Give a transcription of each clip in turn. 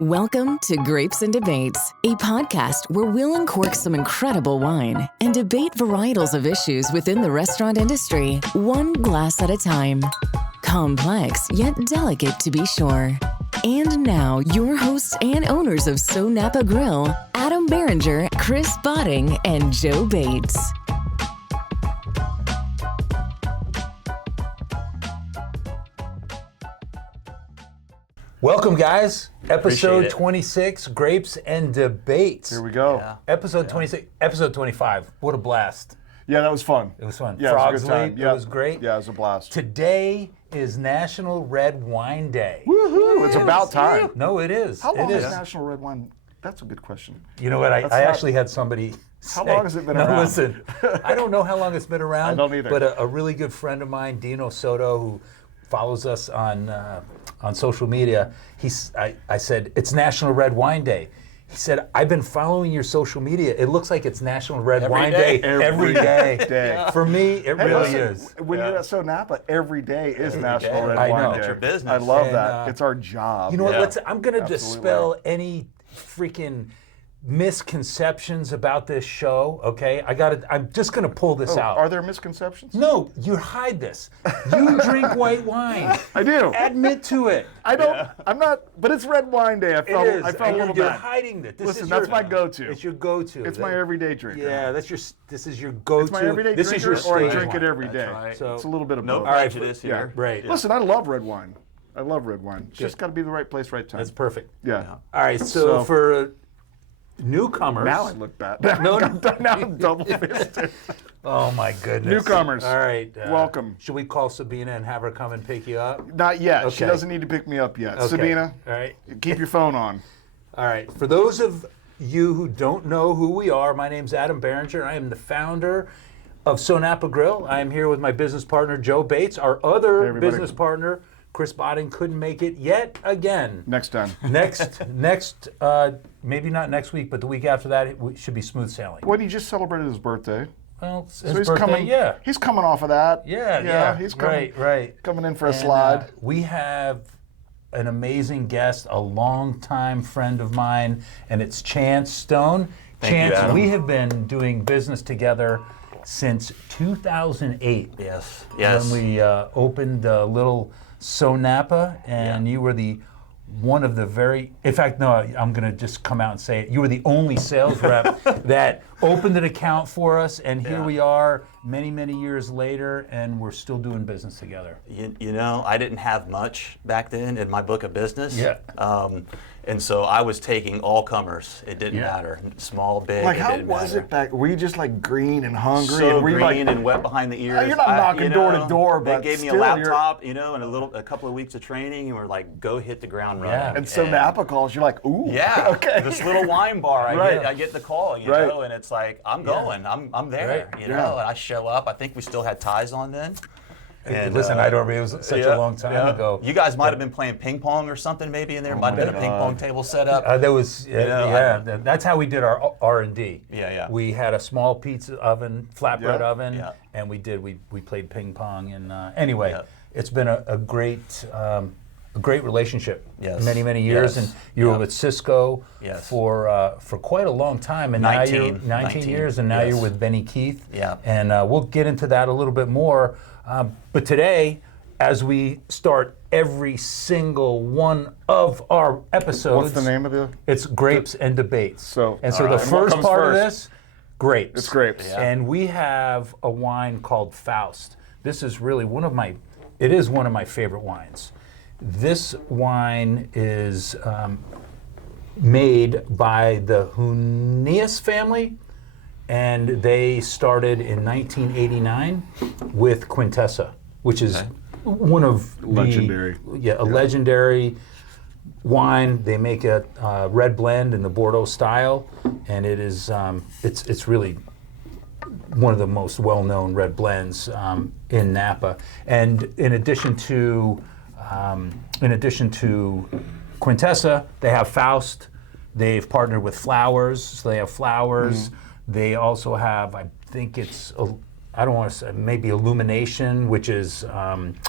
Welcome to Grapes and Debates, a podcast where we'll uncork some incredible wine and debate varietals of issues within the restaurant industry, one glass at a time. Complex yet delicate to be sure. And now, your hosts and owners of SoNapa Grille, Adam Barringer, Chris Botting, and Joe Bates. Welcome, guys. Episode 26, Grapes and Debates. Here we go. Yeah. Episode 26, episode 25. What a blast. Yeah, that was fun. It was fun. Yeah, Frogs it was a good time. Leap, Yeah. It was great. Yeah, it was a blast. Today is National Red Wine Day. Woohoo! It's about time. No, it is. How long it is National Red Wine? That's a good question. You know what? I actually had somebody say, How long has it been around? No, listen, I don't know how long it's been around. I don't either. But a really good friend of mine, Dino Soto, who follows us on social media, I said, it's National Red Wine Day. He said, I've been following your social media. It looks like it's National Red Wine Day every day. Yeah. For me, it really is. When you're at SoNapa, every day is National Red I Wine know. Day. It's your business. I love And, that. It's our job. You know what? Yeah. I'm going to Absolutely. dispel any freaking misconceptions about this show. Okay, I'm just going to pull this out. Are there misconceptions? No, you hide this. You drink white wine. I do. Admit to it. I don't. I'm not. But it's Red Wine Day. I felt It is. a little You're bad. hiding it. This Listen, is that's your, my go-to. It's your go-to. It's my everyday drink. Yeah, this is your go-to. It's my everyday this drinker, is your or I stage drink wine. it every day. right. So- It's a little bit of No both. prejudice Yeah. here. Right. Listen, I love red wine. I love red wine. It's just got to be the right place, right time. That's perfect. Yeah. All right, so So- for newcomers. Now I look bad. No, now I'm double-fisted. Oh my goodness. Newcomers. All right. Welcome. Should we call Sabina and have her come and pick you up? Not yet. She Okay. doesn't need to pick me up yet. Okay. Sabina, All right. keep your phone on. All right. For those of you who don't know who we are, my name's Adam Barringer. I am the founder of SoNapa Grille. I am here with my business partner, Joe Bates. Our other Hey, everybody. business partner, Chris Botting, couldn't make it yet again. Next time. Next, maybe not next week, but the week after that, it should be smooth sailing. What, he just celebrated his birthday. Well, it's his So he's birthday, coming. yeah. He's coming off of that. Yeah. He's coming. Right. Coming in for a And, slide. we have an amazing guest, a longtime friend of mine, and it's Chance Stone. Thank you, Chance, Adam. we have been doing business together since 2008. Yes. When we opened the little SoNapa, and you were one of the very, in fact, no, I'm going to just come out and say it. You were the only sales rep that opened an account for us, and here we are many, many years later, and we're still doing business together. You know, I didn't have much back then in my book of business. Yeah. And so I was taking all comers. It didn't Yeah. matter, small, big. Like, it how didn't was matter. it back? Were you just like green and hungry? So and were you green like, and wet behind the ears. You're not knocking door to door, but they gave me a still, you're- laptop, and a couple of weeks of training, and we're like, go hit the ground running. Yeah. and SoNapa calls, you're like, ooh. Yeah, Okay. this little wine bar, Right. I get the call, Right. know, and it's like, I'm going, I'm there, Right. you know, and I show up. I think we still had ties on then. And, Listen, I don't remember, it was such a long time ago. You guys might have been playing ping pong or something maybe in there. Might have been a ping pong table set up. There was, that's how we did our R&D. Yeah. We had a small pizza oven, flatbread Yeah. oven, Yeah. and we played ping pong. And anyway, Yeah. it's been a great relationship. Yes. Many years, Yes. and you were Yeah. with Cisco Yes. for quite a long time, and now you're 19 19 years, and now yes. you're with Benny Keith. Yeah. And we'll get into that a little bit more. But today, as we start every single one of our episodes, What's the name of the? it's Grapes and Debates. So, and so all the right. And what first comes part of first? this, grapes. It's grapes. Yeah. And we have a wine called Faust. This is really one of my favorite wines. This wine is made by the Hunius family, and they started in 1989 with Quintessa, which is one of Legendary. a legendary wine. They make a red blend in the Bordeaux style, and it is it's really one of the most well-known red blends in Napa. And in addition to Quintessa, they have Faust. They've partnered with Flowers, so they have Flowers. They also have, I think it's, I don't want to say, maybe Illumination, which is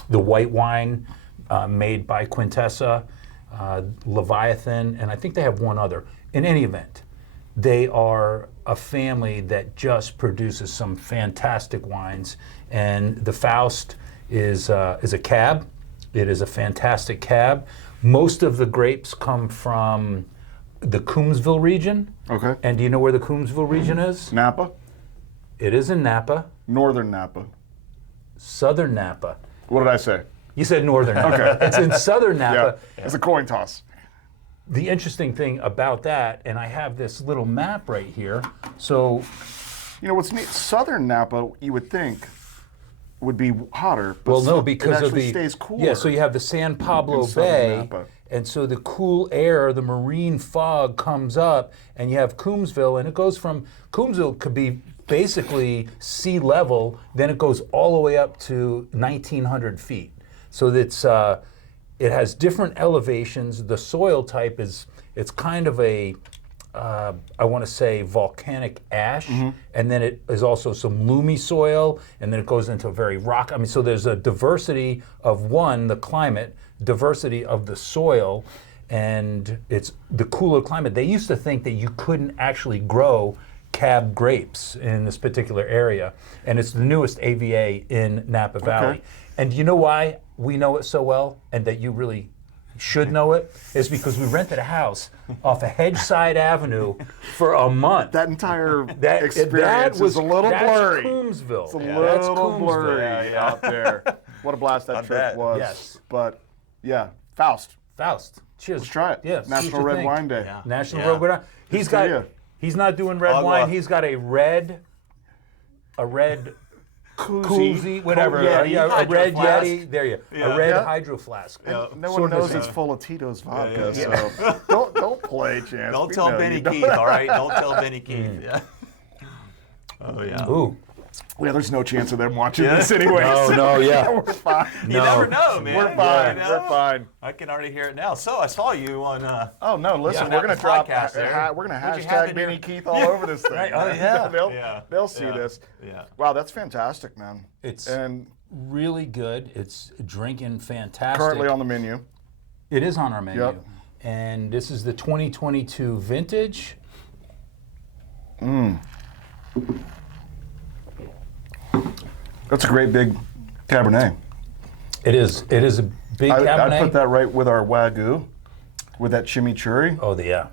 the white wine made by Quintessa. Leviathan, and I think they have one other. In any event, they are a family that just produces some fantastic wines. And the Faust is a cab. It is a fantastic cab. Most of the grapes come from the Coombsville region. Okay. And do you know where the Coombsville region is? Napa? It is in Napa, Northern Napa. southern Napa. What did I say? You said northern Napa. Okay. It's in southern Yeah, Napa. it's a coin toss. The interesting thing about that, and I have this little map right here. So, You know what's neat? Southern Napa, you would think, would be hotter, but well, no, because it of the actually stays cooler. yeah. So you have the San Pablo in southern Bay, Napa. and so the cool air, the marine fog comes up, and you have Coombsville, and it goes from Coombsville could be basically sea level, then it goes all the way up to 1,900 feet. So it's it has different elevations. The soil type it's kind of a I want to say volcanic ash, and then it is also some loomy soil, and then it goes into a very rock. I mean, so there's a diversity of the climate, diversity of the soil, and it's the cooler climate. They used to think that you couldn't actually grow cab grapes in this particular area, and it's the newest AVA in Napa Valley. And do you know why we know it so well, and that you really should know it? Is because we rented a house off of Hedgeside Avenue for a month. That entire experience is a little blurry. That's Coombsville. It's a That's little Coombsville. blurry out there. What a blast that trip bet. was. Yes. But yeah, Faust. Faust. Cheers. Let's try it. Yes. National Red Wine Day. Yeah. National Yeah. Red Wine. He's to got. you. He's not doing red I'll wine. go. He's got a red koozie, whatever. Yeti. A red Hydro Yeti. There you. Yeah. A red Yeah. hydro flask. Yeah. No Sort one of knows the it's same. full of Tito's vodka, Yeah. so don't play, Chance. Don't We tell know Benny you don't. Keith, all right? Don't tell Benny Keith. Yeah. Oh yeah. Ooh. Yeah, there's no chance of them watching this anyway. No, no, yeah. We're fine. You never know, man. We're fine. You know? We're fine. I can already hear it now. So I saw you on. Oh no! Listen, Yeah, we're gonna the drop. podcast there. We're gonna What'd you have hashtag in your- Benny Keith all over this thing. Right. Oh, yeah. They'll see Yeah. this. Yeah. Wow, that's fantastic, man. It's And really good. It's drinking fantastic. currently on the menu. It is on our menu. Yep. And this is the 2022 vintage. That's a great big Cabernet. It is. It is a big Cabernet. I put that right with our Wagyu, with that chimichurri. Oh, yeah.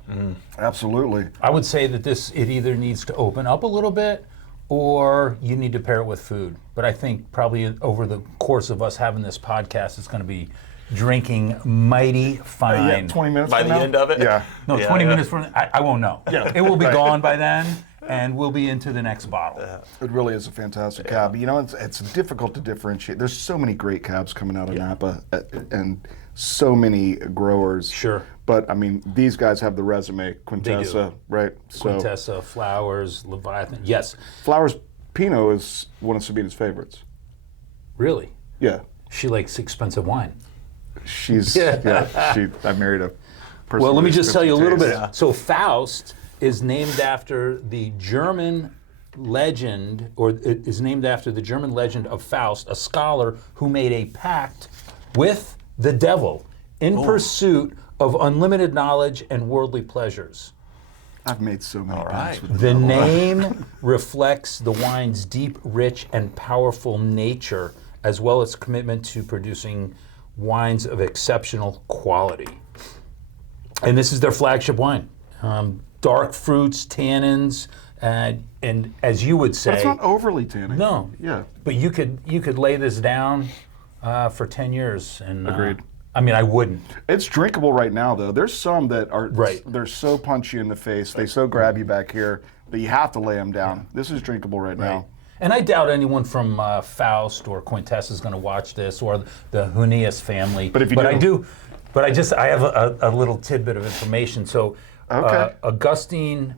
Absolutely. I would say that it either needs to open up a little bit, or you need to pair it with food. But I think probably over the course of us having this podcast, it's going to be drinking mighty fine. Yeah, 20 minutes By from the now? end of it? Yeah. No, Yeah, 20 yeah. minutes from I won't know. Yeah. It will be Right. gone by then, and we'll be into the next bottle. It really is a fantastic cab. You know, it's difficult to differentiate. There's so many great cabs coming out of Napa, and so many growers. Sure. But I mean, these guys have the resume. Quintessa, right? So Quintessa, Flowers, Leviathan. Yes. Flowers Pinot is one of Sabina's favorites. Really? Yeah. She likes expensive wine. She's I married a person. Well, let me with just tell you a little expensive bit. So Faust is named after the German legend, or it is named after the German legend of Faust, a scholar who made a pact with the devil in pursuit of unlimited knowledge and worldly pleasures. I've made so many right. packs with The name reflects the wine's deep, rich, and powerful nature, as well as commitment to producing wines of exceptional quality. And this is their flagship wine. Dark fruits, tannins, and as you would say, But it's not overly tannic. no. Yeah. But you could lay this down for 10 years. And Agreed. I mean, I wouldn't. It's drinkable right now, though. There's some that are Right. They're so punchy in the face. They so grab you back here that you have to lay them down. This is drinkable right now. And I doubt anyone from Faust or Quintessa is going to watch this, or the Hunias family. But if you I do. But I have a little tidbit of information. So Okay. Augustine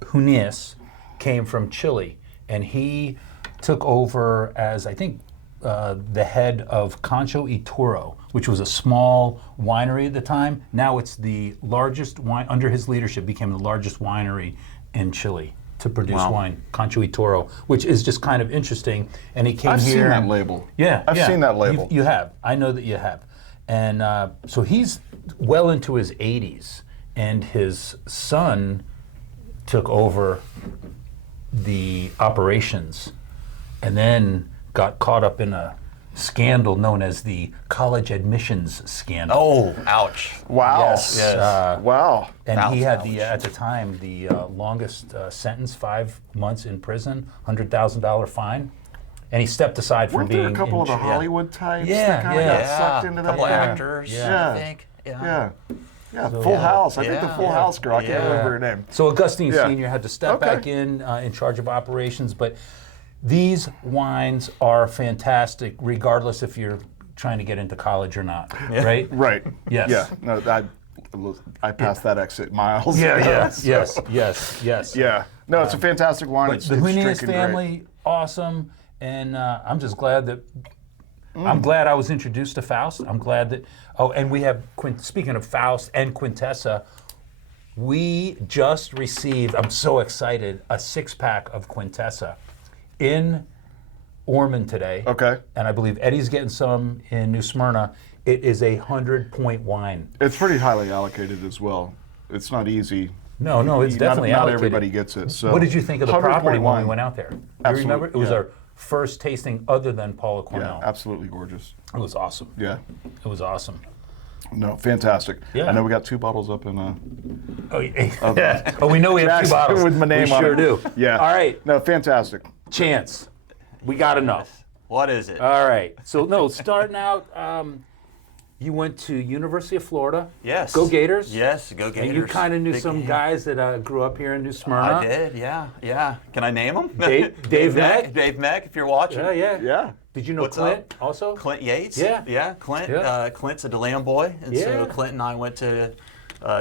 Hunias came from Chile, and he took over as, I think, the head of Concho y Toro, which was a small winery at the time. Now it's the largest wine, under his leadership, became the largest winery in Chile to produce wine, Concho y Toro, which is just kind of interesting. And he came I've here. seen that label. Yeah, I've yeah. seen that label. You have. I know that you have. And so he's well into his 80s, and his son took over the operations and then got caught up in a scandal known as the college admissions scandal. Oh, ouch. Wow. Yes. Wow. And he Ouch, had at the time, the longest sentence, 5 months in prison, $100,000 fine. And he stepped aside from Weren't being there a couple of the jail. Hollywood types Yeah, that kind of yeah. got sucked into that? Couple thing? actors, Yeah. I think. Yeah. Full House. I think the Full House girl. I can't remember her name. So Augustine Yeah. Sr. had to step Okay. back in charge of operations, but these wines are fantastic, regardless if you're trying to get into college or not, right? Right. Yes. Yeah. No, I passed that exit miles. Yes. Yeah. No, it's a fantastic wine. But It's the Jimenez drinking great. family, awesome, and I'm just glad that I'm glad I was introduced to Faust. I'm glad that. Oh, and we have speaking of Faust and Quintessa, we just received. I'm so excited. A 6-pack of Quintessa in Ormond today. Okay. And I believe Eddie's getting some in New Smyrna. It is a 100-point wine. It's pretty highly allocated as well. It's not easy. No, it's definitely not allocated. everybody gets it. So What did you think of the 100-point property when we wine. went out there? You Absolutely, remember? It was yeah. our first tasting other than Paula Yeah, Cornell. absolutely gorgeous. It was awesome. Yeah. It was awesome. No, fantastic. Yeah. I know we got 2 bottles up in. Oh, yeah. Oh, we know we have 2 Jackson bottles. with my name we on sure it. do. Yeah. All right. No, fantastic. Chance. We got enough. What is it? All right. So, no, starting out, you went to University of Florida. Yes. Go Gators. Yes, go Gators. And you kind of knew Big some game. guys that grew up here in New Smyrna. I did, yeah. Can I name them? Dave Mack? Dave Mack, if you're watching. Yeah. Yeah. Did you know What's Clint up? also? Clint Yates. Yeah. Clint. Yeah. Clint's a DeLand boy, and so Yeah. Clint and I went to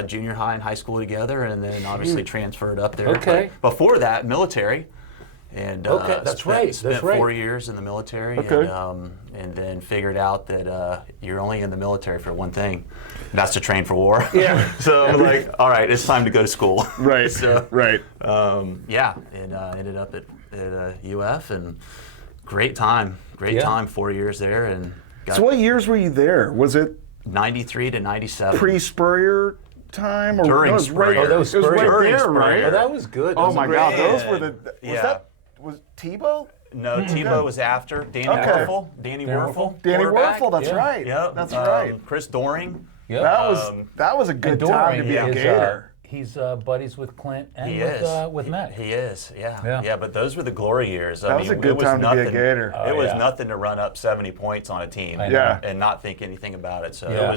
junior high and high school together, and then obviously transferred up there. Okay. But before that, military, and Okay, that's right, Spent that's right. 4 years in the military, Okay. and then figured out that you're only in the military for one thing, and that's to train for war. Yeah. So I'm like, all right, it's time to go to school. Right. So, right. yeah, and ended up at UF, and great time, Yeah. 4 years there, and got So what years were you there? Was it 93 to 97. pre-Spurrier time? Or During no, it was right, Spurrier. Oh, that was it was right Spurrier. there, During right? Spurrier. Oh, that was good. That Oh was a my great- God, Yeah. those were the. Was Tebow? No, Tebow was after. Danny Okay. Werfel. Danny Werfel. Danny quarterback. Werfel, that's Yeah. right. Yep. That's right. Chris Doring. Yeah. That was a good time to be a is, Gator. he's buddies with Clint and He with, is. with Matt. He is, yeah. Yeah. Yeah, but those were the glory years. That was a good time to be a Gator. It was yeah. nothing to run up 70 points on a team I know. Yeah. and not think anything about it. So Yeah.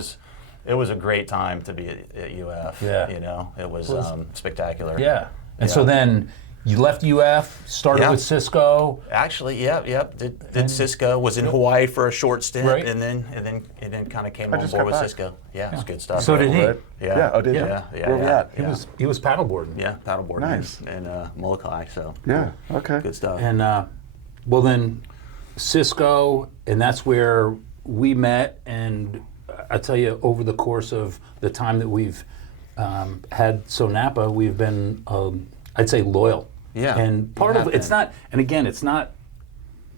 it was a great time to be at UF. Yeah. You know, it was spectacular. Yeah. And so then you left UF, started Yeah. with Cisco. Actually, yep. Did Cisco, was in Hawaii for a short stint, Right. and then kind of came on just board got with back. Cisco. Yeah, it's good stuff. So did he. Right? Yeah. Oh, did you? Yeah. Where we at? He was paddleboarding. Yeah, paddleboarding. Nice. And Molokai, so Yeah. Okay. good stuff. And well, then Cisco, and that's where we met. And I tell you, over the course of the time that we've had SoNapa, we've been, I'd say, loyal. Yeah, And part you of have it's been. not, and again, it's not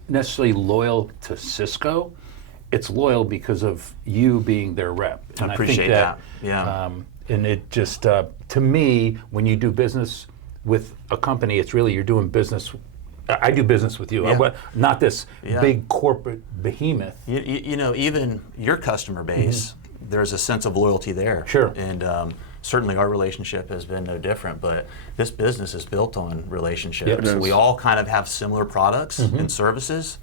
necessarily loyal to Cisco. It's loyal because of you being their rep. And appreciate I think that. Yeah. and it just, to me, when you do business with a company, it's really you're doing business. I do business with you, Yeah. not this Yeah. big corporate behemoth. You know, even your customer base, there's a sense of loyalty there. Sure. And certainly our relationship has been no different, but this business is built on relationships. Yep. It is. We all kind of have similar products and services,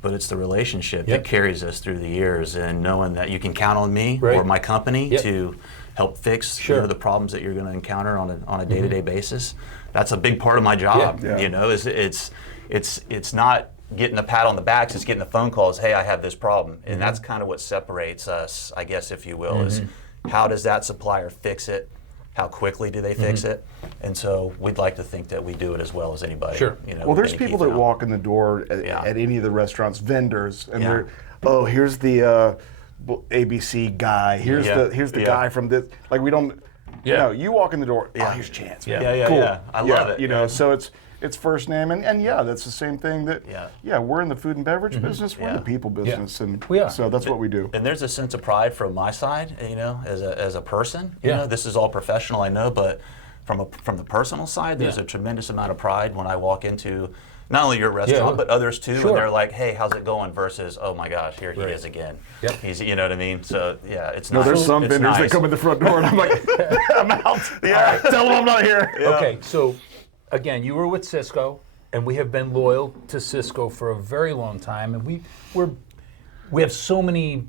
but it's the relationship Yep. that carries us through the years, and knowing that you can count on me Right. or my company Yep. to help fix Sure. the problems that you're going to encounter on a day-to-day basis. That's a big part of my job. Yeah. You know, it's not getting a pat on the back, it's getting the phone calls, hey, I have this problem. And that's kind of what separates us, I guess, if you will, is how does that supplier fix it? How quickly do they fix it? And so we'd like to think that we do it as well as anybody. Sure. You know, Well, with there's any people key that found. walk in the door Yeah. at any of the restaurants, vendors, and Yeah. they're, oh, here's the ABC guy. Here's Yeah. the Yeah. guy from this. Like we don't. Yeah. You know, you walk in the door. Yeah. Oh, here's Chance. Yeah. Yeah, Cool. yeah. I love it. You know, so it's first name, and yeah, that's the same thing that. Yeah, we're in the food and beverage business. We're in the people business, and we are. So that's what we do. And there's a sense of pride from my side, as a person. You know, this is all professional, I know, but from the personal side, there's a tremendous amount of pride when I walk into not only your restaurant, but others too, and they're like, "Hey, how's it going?" Versus, "Oh my gosh, here he is again." Yep. He's, you know what I mean? So yeah, it's nice. There's some it's vendors nice. that come in the front door, and I'm like, "I'm out." Yeah, tell them I'm not here. Yeah. Okay, so again, you were with Cisco, and we have been loyal to Cisco for a very long time, and we have so many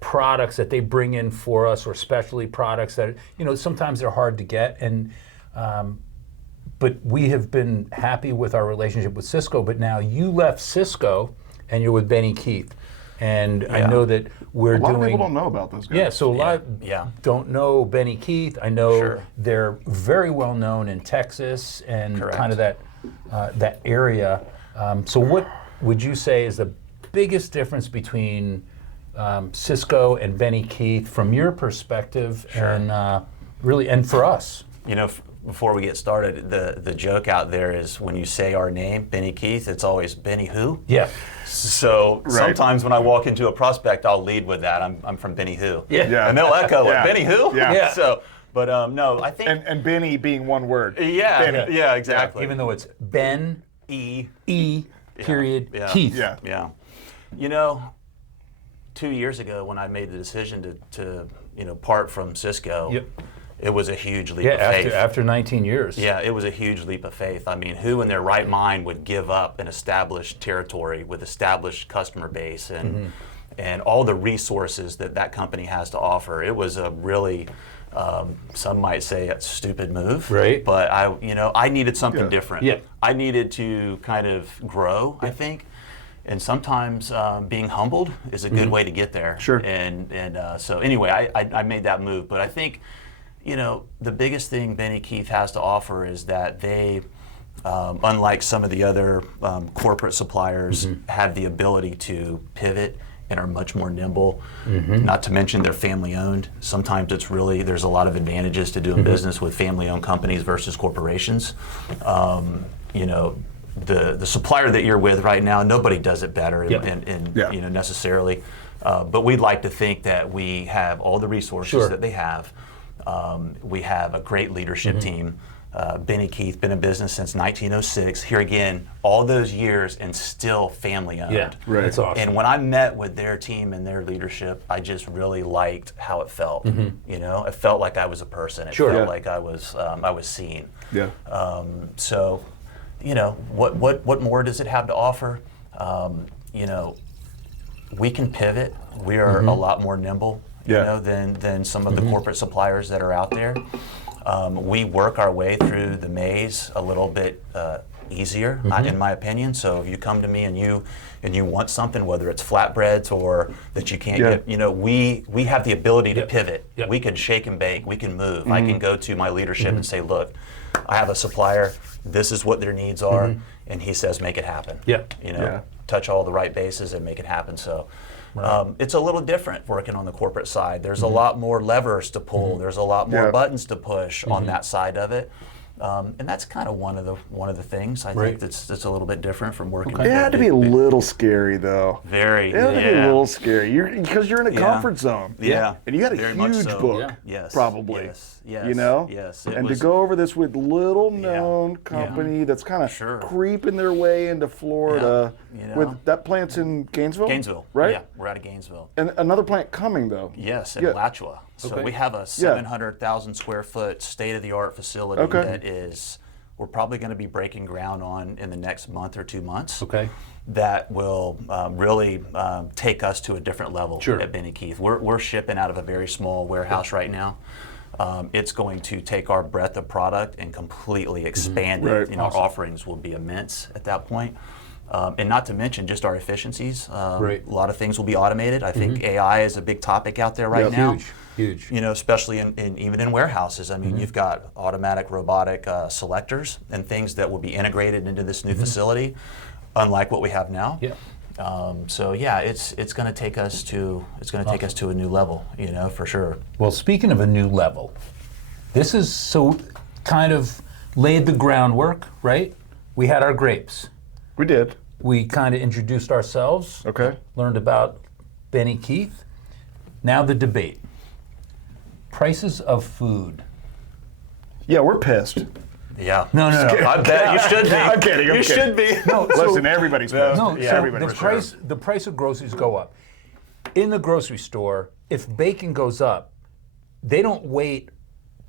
products that they bring in for us, or specialty products that sometimes they're hard to get, and but we have been happy with our relationship with Cisco. But now you left Cisco and you're with Benny Keith, and I know that we're doing. A lot of people don't know about those guys. Yeah, so a lot don't know Benny Keith. I know they're very well known in Texas and kind of that area. So what would you say is the biggest difference between Cisco and Benny Keith from your perspective, and really, and for us? Before we get started, the joke out there is when you say our name, Benny Keith, it's always Benny who? Yeah. So sometimes when I walk into a prospect, I'll lead with that. I'm from Benny who? Yeah. And they'll echo it, Benny who? Yeah. So, but no, I think. And Benny being one word. Yeah. Benny. Yeah, exactly. Even though it's Ben period Keith. Yeah. 2 years ago when I made the decision to part from Cisco. It was a huge leap of faith. After 19 years. Yeah, it was a huge leap of faith. I mean, who in their right mind would give up an established territory with established customer base and all the resources that company has to offer? It was a really, some might say, a stupid move. Right. But I needed something different. Yeah. I needed to kind of grow, I think. And sometimes being humbled is a good way to get there. Sure. And so anyway, I made that move. But I think, the biggest thing Benny Keith has to offer is that they, unlike some of the other corporate suppliers, have the ability to pivot and are much more nimble. Not to mention they're family owned. Sometimes there's a lot of advantages to doing business with family owned companies versus corporations. The supplier that you're with right now, nobody does it better necessarily. But we'd like to think that we have all the resources that they have. We have a great leadership team. Benny Keith, been in business since 1906. Here again, all those years and still family owned. Yeah, that's awesome. And when I met with their team and their leadership, I just really liked how it felt. It felt like I was a person. It felt like I was seen. Yeah. So, what more does it have to offer? We can pivot. We are a lot more nimble. Than some of the corporate suppliers that are out there. We work our way through the maze a little bit easier, in my opinion. So if you come to me and you want something, whether it's flatbreads or that you can't get, we have the ability to pivot. We can shake and bake. We can move. I can go to my leadership and say, look, I have a supplier. This is what their needs are, and he says, make it happen. Touch all the right bases and make it happen. So. It's a little different working on the corporate side. There's a lot more levers to pull. There's a lot more buttons to push on that side of it. And that's kind of one of the things I think that's a little bit different from working. It had to be a little scary though. Very. It had to be a little scary. Because you're in a comfort zone. Yeah. And you had a Very huge so. book. Yes. Probably. Yes. Yes. And to go over this with little known company that's kind of creeping their way into Florida. With that plant's in Gainesville. Gainesville. Right. Yeah. We're out of Gainesville. And another plant coming though. Yes, in Alachua. So we have a 700,000 square foot state-of-the-art facility that is, we're probably going to be breaking ground on in the next month or 2 months. That will really take us to a different level at Benny Keith. We're shipping out of a very small warehouse right now. It's going to take our breadth of product and completely expand it. Our offerings will be immense at that point. And not to mention just our efficiencies. A lot of things will be automated. I think AI is a big topic out there right now. Huge. Especially even in warehouses. I mean, you've got automatic robotic selectors and things that will be integrated into this new facility, unlike what we have now. So it's going to take us to a new level, for sure. Well, speaking of a new level, this is so kind of laid the groundwork, right? we had our grapes. We did. We kind of introduced ourselves. Okay. Learned about Benny Keith. Now the debate. Prices of food. Yeah, we're pissed. Yeah. No. I bet you should be. I'm kidding. You should be. No, Listen, everybody's pissed. No, Yeah, so everybody's the price of groceries go up. In the grocery store, if bacon goes up, they don't wait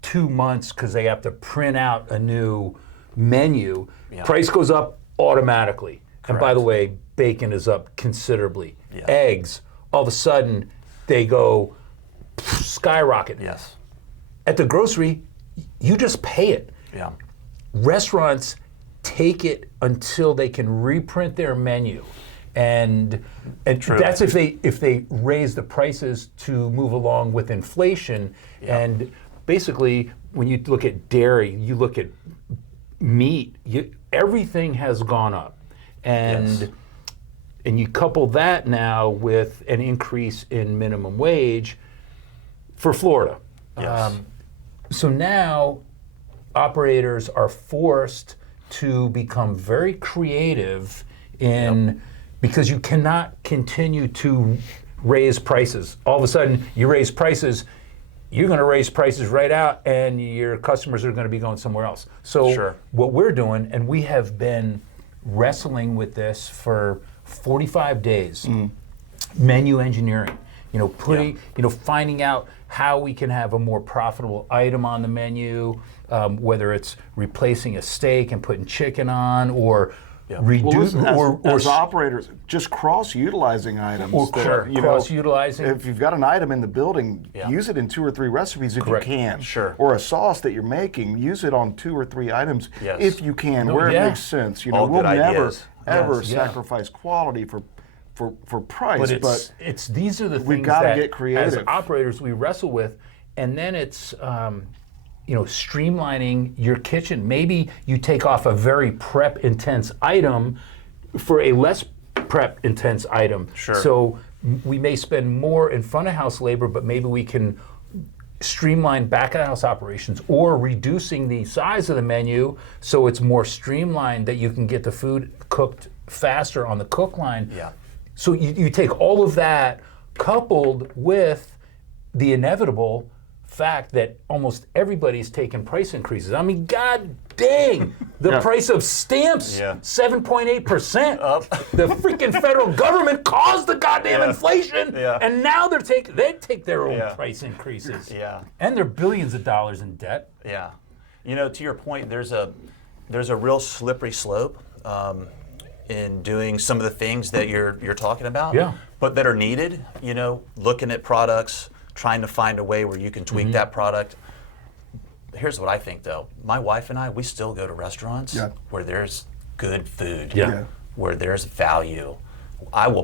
2 months because they have to print out a new menu. Yeah. Price goes up automatically. Correct. And by the way, bacon is up considerably. Yeah. Eggs, all of a sudden, they go skyrocket. Yes. At the grocery, you just pay it. Yeah. Restaurants take it until they can reprint their menu. And that's if they raise the prices to move along with inflation. Yeah. And basically, when you look at dairy, you look at meat, everything has gone up. And you couple that now with an increase in minimum wage for Florida. Yes. So now operators are forced to become very creative because you cannot continue to raise prices. All of a sudden, you raise prices, you're going to raise prices right out, and your customers are going to be going somewhere else. So what we're doing, and we have been wrestling with this for 45 days, menu engineering. Finding out how we can have a more profitable item on the menu, whether it's replacing a steak and putting chicken on, or as operators, just cross-utilizing items. Cross-utilizing. If you've got an item in the building, use it in 2 or 3 recipes if you can. Sure. Or a sauce that you're making, use it on 2 or 3 items if you can, where it makes sense. All we'll never ever sacrifice quality for price. But these are the we've things got to that get creative. As operators we wrestle with, and then it's streamlining your kitchen. Maybe you take off a very prep intense item for a less prep intense item. Sure. So we may spend more in front of house labor, but maybe we can streamline back of house operations, or reducing the size of the menu so it's more streamlined, that you can get the food cooked faster on the cook line. Yeah. So you take all of that coupled with the inevitable fact that almost everybody's taking price increases. I mean, god dang, the price of stamps, 7.8% up. The freaking federal government caused the goddamn inflation, and now they take their own price increases. Yeah. And they're billions of dollars in debt. Yeah. To your point, there's a real slippery slope in doing some of the things that you're talking about, but that are needed. Looking at products, trying to find a way where you can tweak that product. Here's what I think, though. My wife and I, we still go to restaurants where there's good food, where there's value. I will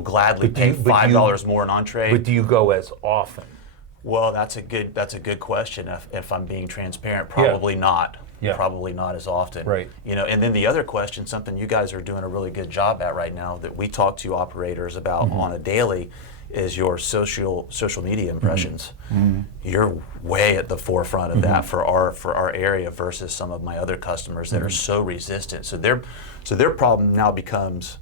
gladly pay $5 more an entree. But do you go as often? Well, that's a good question. If I'm being transparent, probably not. Yeah. Probably not as often. Right. And then the other question, something you guys are doing a really good job at right now, that we talk to operators about on a daily, is your social media impressions. You're way at the forefront of that for our area versus some of my other customers that are so resistant. So their problem now becomes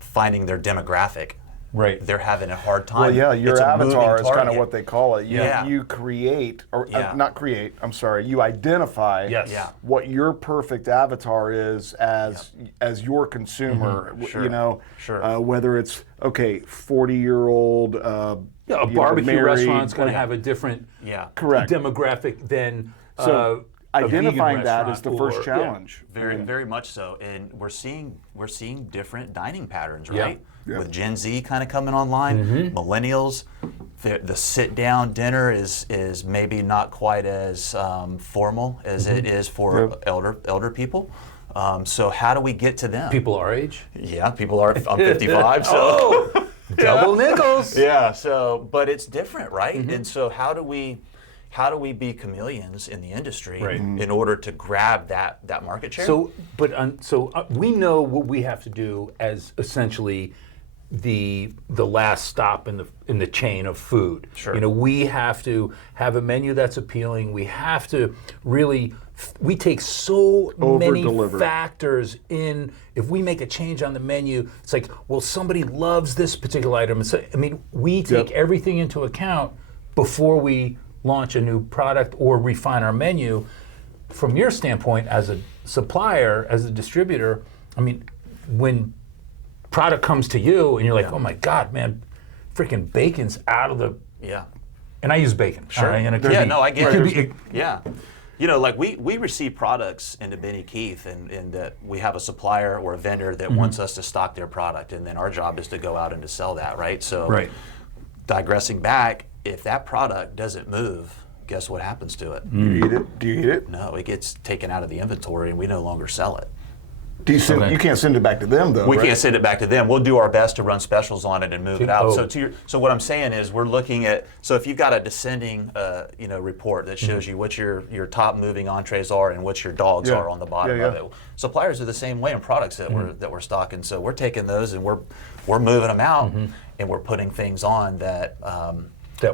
finding their demographic. Right. They're having a hard time. Well, your avatar is kind of target. what they call it. You create, or not create, I'm sorry, you identify what your perfect avatar is as your consumer. Whether it's, 40-year-old, a barbecue restaurant's going to have a different demographic than identifying that is the first challenge. Very much so. And we're seeing different dining patterns, right? With Gen Z kind of coming online, millennials, the sit-down dinner is maybe not quite as formal as it is for elder people. So how do we get to them? People our age? Yeah, people are. I'm 55, so double nickels. Yeah. So, but it's different, right? And so how do we be chameleons in the industry in order to grab that market share? So we know what we have to do as essentially the last stop in the chain of food. Sure. You know, we have to have a menu that's appealing. We have to really, we take so many factors in. If we make a change on the menu, it's like, well, somebody loves this particular item. So, I mean, we take everything into account before we launch a new product or refine our menu. From your standpoint, as a supplier, as a distributor, I mean, when product comes to you and you're like, oh my God, man, freaking bacon's out of the, and I use bacon. Sure. And it No, I get it. You know, like we receive products into Benny Keith and that we have a supplier or a vendor that wants us to stock their product, and then our job is to go out and to sell that, right? So digressing back, if that product doesn't move, guess what happens to it? Do you eat it? Do you eat it? No, it gets taken out of the inventory and we no longer sell it. Do you send, you can't send it back to them though, We right? can't send it back to them. We'll do our best to run specials on it and move it out. So what I'm saying is we're looking at, so if you've got a descending report that shows you what your top moving entrees are and what your dogs are on the bottom of it. Suppliers are the same way in products that we're stocking. So we're taking those and we're moving them out and we're putting things on that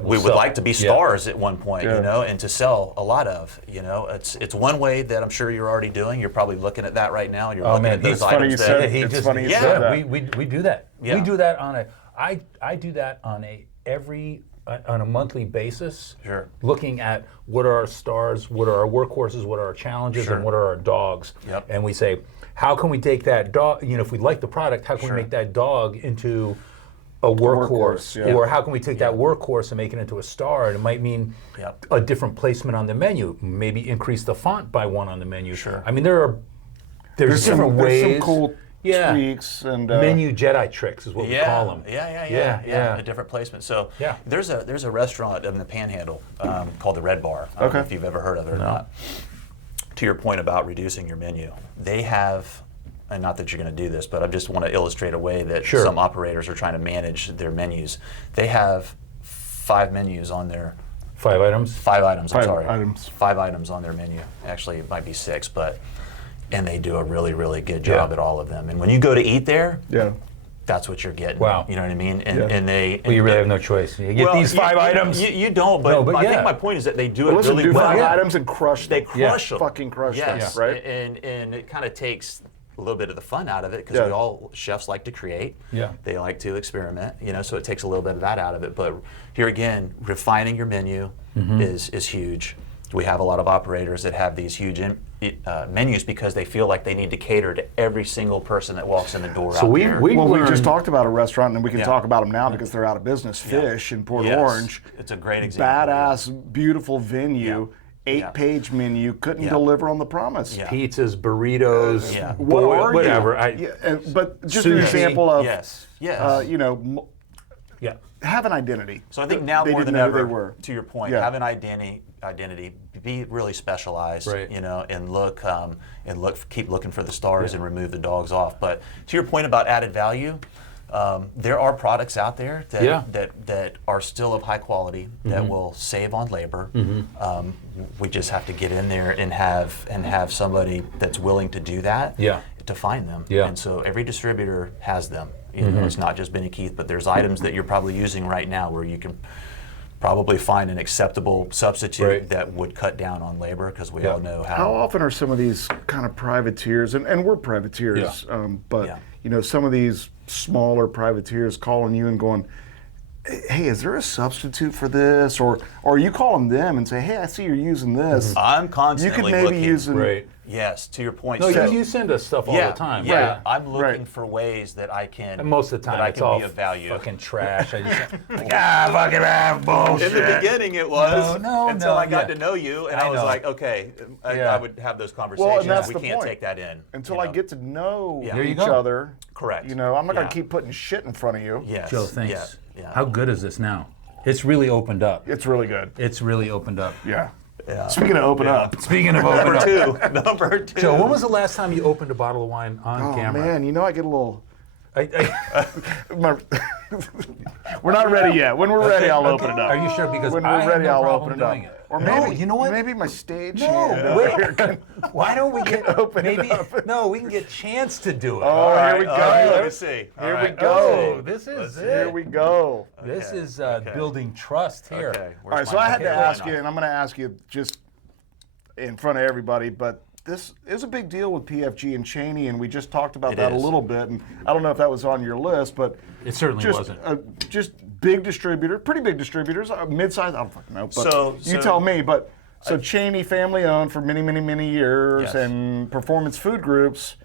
we would like to be stars at one point, you know, and to sell a lot of, you know. It's one way that I'm sure you're already doing. You're probably looking at that right now, and you're looking at those items that it's funny you said that. We do that. We do that on a I do that on a monthly basis. Sure. Looking at what are our stars, what are our workhorses, what are our challenges, and what are our dogs. And we say, how can we take that dog, you know, if we like the product, how can we make that dog into a workhorse, or how can we take that workhorse and make it into a star? And it might mean a different placement on the menu. Maybe increase the font by one on the menu. I mean, there's different ways. There's some cool tweaks and menu Jedi tricks is what we call them. A different placement. So there's a restaurant in the Panhandle called the Red Bar. I don't know if you've ever heard of it or not. To your point about reducing your menu, they have. And not that you're going to do this, but I just want to illustrate a way that some operators are trying to manage their menus. They have 5 menus on their... 5 items? 5 items, I'm sorry. 5 items on their menu. Actually, it might be 6, but... And they do a really, really good job at all of them. And when you go to eat there, that's what you're getting. Wow. You know what I mean? And they... Well, you really have no choice. You get these 5 items. You don't, but I think my point is that they do it really well. 5 items and crush them. They crush them. Fucking crush them, right? And it kind of takes a little bit of the fun out of it because we all chefs like to create. They like to experiment, you know, so it takes a little bit of that out of it. But here again, refining your menu is huge. We have a lot of operators that have these huge menus because they feel like they need to cater to every single person that walks in the door. So we just talked about a restaurant, and we can talk about them now because they're out of business. Fish in Port Orange. It's a great example. Badass, beautiful venue. 8-page menu, couldn't deliver on the promise. Pizzas, burritos, whatever. But just an example of, you know, have an identity. So I think now more than ever, to your point, have an identity, be really specialized, you know, and keep looking for the stars and remove the dogs off. But to your point about added value, there are products out there that are still of high quality that will save on labor. We just have to get in there and have somebody that's willing to do that to find them. And so every distributor has them. You know, it's not just Benny Keith, but there's items that you're probably using right now where you can probably find an acceptable substitute that would cut down on labor because we all know how. How often are some of these kind of privateers, and we're privateers, but you know, some of these smaller privateers calling you and going, hey, is there a substitute for this? Or you calling them and say, hey, I see you're using this. I'm constantly looking. You could maybe use Yes, to your point. No, you send us stuff all the time. I'm looking for ways that I can. And most of the time, that I it's can all be of value. Fucking trash. I just fucking bullshit. In the beginning, it was until I got to know you, and I was like, okay, I would have those conversations. Well, and that's we the can't point. Take that in until I get to know each go. other. Correct. You know, I'm not going to keep putting shit in front of you. Yes. Joe, thanks. How good is this now? It's really opened up. It's really good. It's really opened up. Yeah. Speaking of open up. Speaking of open up. Number two. Joe, when was the last time you opened a bottle of wine on camera? Oh, man, you know, I get a little... We're not ready yet. When we're ready, I'll open it up. Are you sure? Because when we're ready, I'll open it up. Or No, maybe, you know what? Maybe my stage No, hand over wait. here can Why don't we get open it maybe? up. No, we can get Chance to do it. Oh, here we go. Let me see. Here we Oh, go. this is Here we go. This Okay, is okay. building trust here. Okay. All right, so I had to ask you, and I'm going to ask you just in front of everybody, but this is a big deal with PFG and Cheney, and we just talked about that a little bit, and I don't know if that was on your list, but It certainly just, wasn't. Just big distributor, pretty big distributors, mid-size, I don't fucking know, but So you tell me, but so Cheney family owned for many, many, many years, Yes. and Performance Food Groups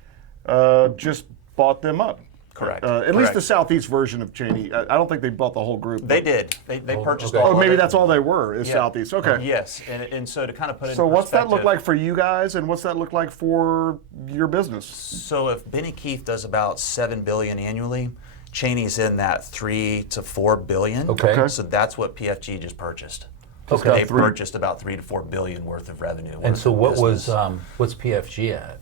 just bought them up. Correct. At least the Southeast version of Cheney. I don't think they bought the whole group. They did. They purchased okay. all Oh, of maybe it. that's all they were, is Southeast. Okay. Yes, and so to kind of put it So in what's that look perspective- like for you guys, and what's that look like for your business? So if Benny Keith does about $7 billion annually, Cheney's in that $3 to $4 billion. Okay. So that's what PFG just purchased. Okay. They purchased about $3 to $4 billion worth of revenue. And worth so of what business. was what's PFG at?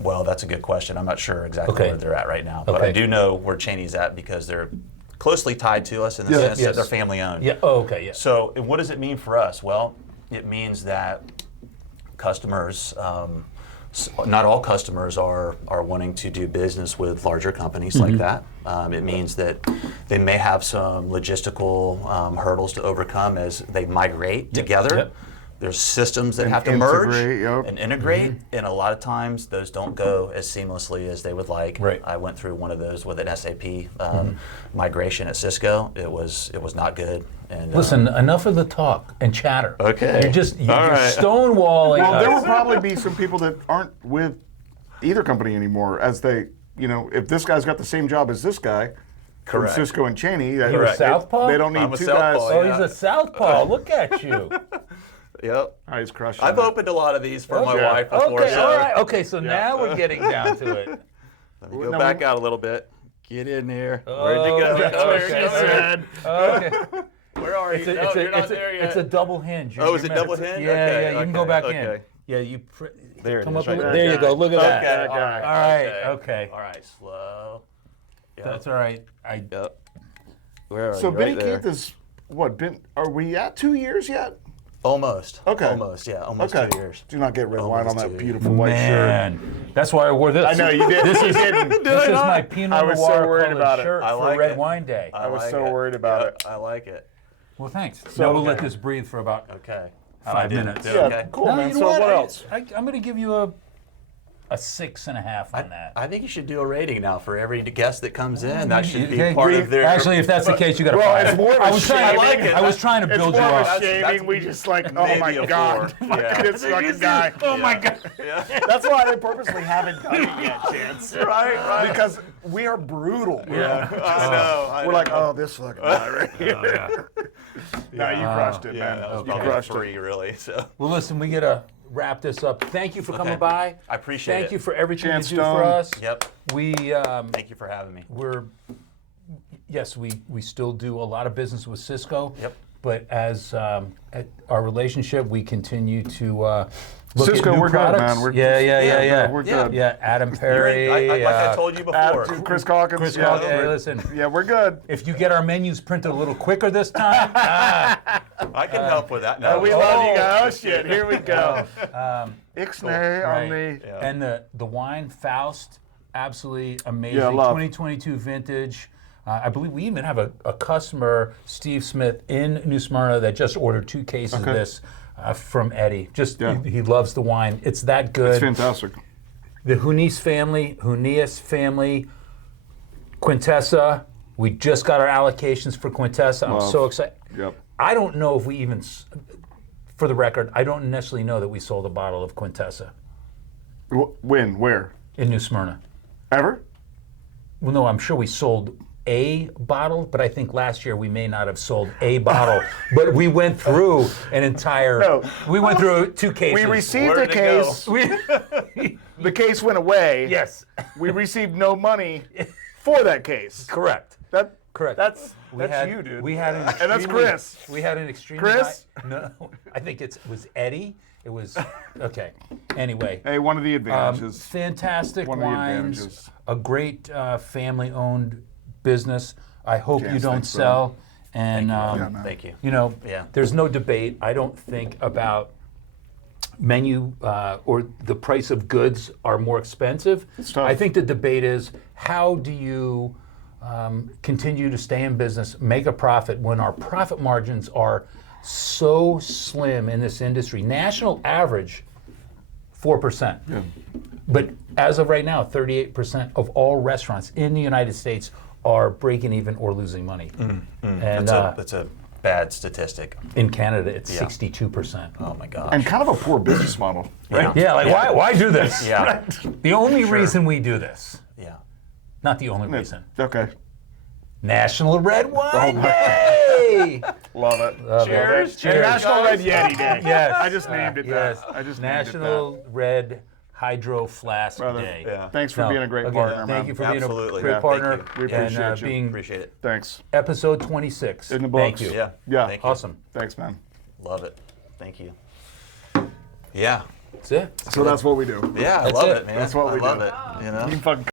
Well, that's a good question. I'm not sure exactly Okay. where they're at right now, but Okay. I do know where Cheney's at because they're closely tied to us in the sense that they're family owned. Yeah. Oh, okay. Yeah. So what does it mean for us? Well, it means that customers, not all customers are wanting to do business with larger companies like that. It means that they may have some logistical hurdles to overcome as they migrate together. Yep. There's systems that And have to merge integrate, and integrate, and a lot of times those don't go as seamlessly as they would like. Right. I went through one of those with an SAP migration at Cisco. It was not good. And Listen, enough of the talk and chatter. Okay. You're just you're All right. stonewalling Well, there us. will probably be some people that aren't with either company anymore, as they, if this guy's got the same job as this guy, from Correct. Cisco and Cheney, You're a southpaw? they don't need I'm a two southpaw, guys. Oh, yeah. he's a southpaw. Look at you. Yep. Oh, he's crushing I've it. opened a lot of these for my Okay. wife before. Okay. so All right. Okay. So now we're getting down to it. Let me go back out a little bit. Get in there. Oh, Where'd you go? that's what There she you go. said. Okay. Where are you? It's a, No, it's a, you're not it's a, there yet. it's a double hinge. Oh, is it double hinge? Yeah, Okay, yeah. You can go okay, back okay. in. Yeah, you There it come is, up. right a little- there. there you go. Look at Okay. that. All right. All right. Okay. All right. Slow. Yep. That's all right. Yep. Where are So you? Benny Right there. Keith is, are we at 2 years yet? Almost. Okay. Almost. Yeah. Almost Okay. 2 years. Do not get red wine on Almost that 2 years. beautiful white shirt. Man, that's why I wore this. I know you did. This You is didn't. this is my Pinot I was so Noir worried colored about it. shirt I for like Red it. Wine Day. I was like so worried about it. I like it. Well, thanks. So we'll let okay. this breathe for about Okay. 5 minutes. Did Yeah, okay. cool, No, man. you know So what I- else? I'm going to give you a 6.5 on that. I think you should do a rating now for every guest that comes in. That should be Okay, part of their. Actually, if that's the case, you got to. Well, it's more of a I was trying. shaming. I like it. I was trying to build you It's more of up. a shaming. We just like, oh maybe my a God. 4. Yeah. This fucking guy. Oh my God. Yeah. That's why they purposely haven't done it yet, Chance. Right. Because we are brutal. Yeah. I know. We're like, oh, this fucking guy right here. No, you crushed it, Yeah, man. that was You probably crushed 3, it. really. So. Well, listen, we got to wrap this up. Thank you for coming by. I appreciate it. Thank you for everything Chance you do Stone. for us. Yep. We Thank you for having me. we still do a lot of business with Cisco. Yep. But as at our relationship, we continue to look Cisco, at new we're good, products. man. We're yeah. We're Yeah. good. Yeah, Adam Like Perry. I told you before. Chris Calkins. Chris yeah, Calkins. Hey, we're- listen. Yeah, we're good. If you get our menus printed a little quicker this time, I can help with that. No, We love you guys. Oh, shit. Here we go. Ixnay on right. the. And the wine Faust, absolutely amazing. Yeah, love. 2022 vintage. I believe we even have a customer, Steve Smith, in New Smyrna that just ordered 2 cases of this from Eddie. Just he loves the wine. It's that good. It's fantastic. The Hunias family, Quintessa. We just got our allocations for Quintessa. I'm so excited. Yep. I don't know if we even, for the record, I don't necessarily know that we sold a bottle of Quintessa When? Where? in New Smyrna. Ever? Well, no, I'm sure we sold a bottle, but I think last year we may not have sold a bottle. But we went through an entire. No. We went through 2 cases. We received Where a did it go? case. The case went away. Yes. We received no money for that case. Correct. Correct. That's We had, you, dude. We had an And that's extremely- Chris. We had an extremely Chris? high- no, I think it was Eddie. It was okay. Anyway, Hey, one of the advantages. fantastic One of the wines, advantages. a great family-owned business. I hope you Chance, don't thanks, sell And Thank you. you know, Yeah. there's no debate. I don't think about menu or the price of goods are more expensive. It's tough. I think the debate is how do you continue to stay in business, make a profit when our profit margins are so slim in this industry. National average, 4%. Yeah. But as of right now, 38% of all restaurants in the United States are breaking even or losing money. And That's a bad statistic. in Canada, it's 62%. Oh my gosh. And kind of a poor business model. Yeah. Yeah, like why do this? Yeah. The only reason we do this, Yeah. not the only reason. Okay. National Red Wine my- Day! Love it. Cheers. And Cheers. National Red Yeti Day. Yes. I just named it Yes. that. I just named it National Red Hydro Flask Brother, Day. Yeah. Thanks for being a great partner, man. Thank you for being a Absolutely. great Yeah, partner. thank you. We and appreciate you. being Appreciate it. Thanks. episode 26. In the Thank books. you. Yeah. Yeah. Thank you. Awesome. Thanks, man. Love it. Thank you. Yeah. That's it. So that's what we do. Yeah, I That's love it. it, man. That's what we I love do. it. You know? You can fucking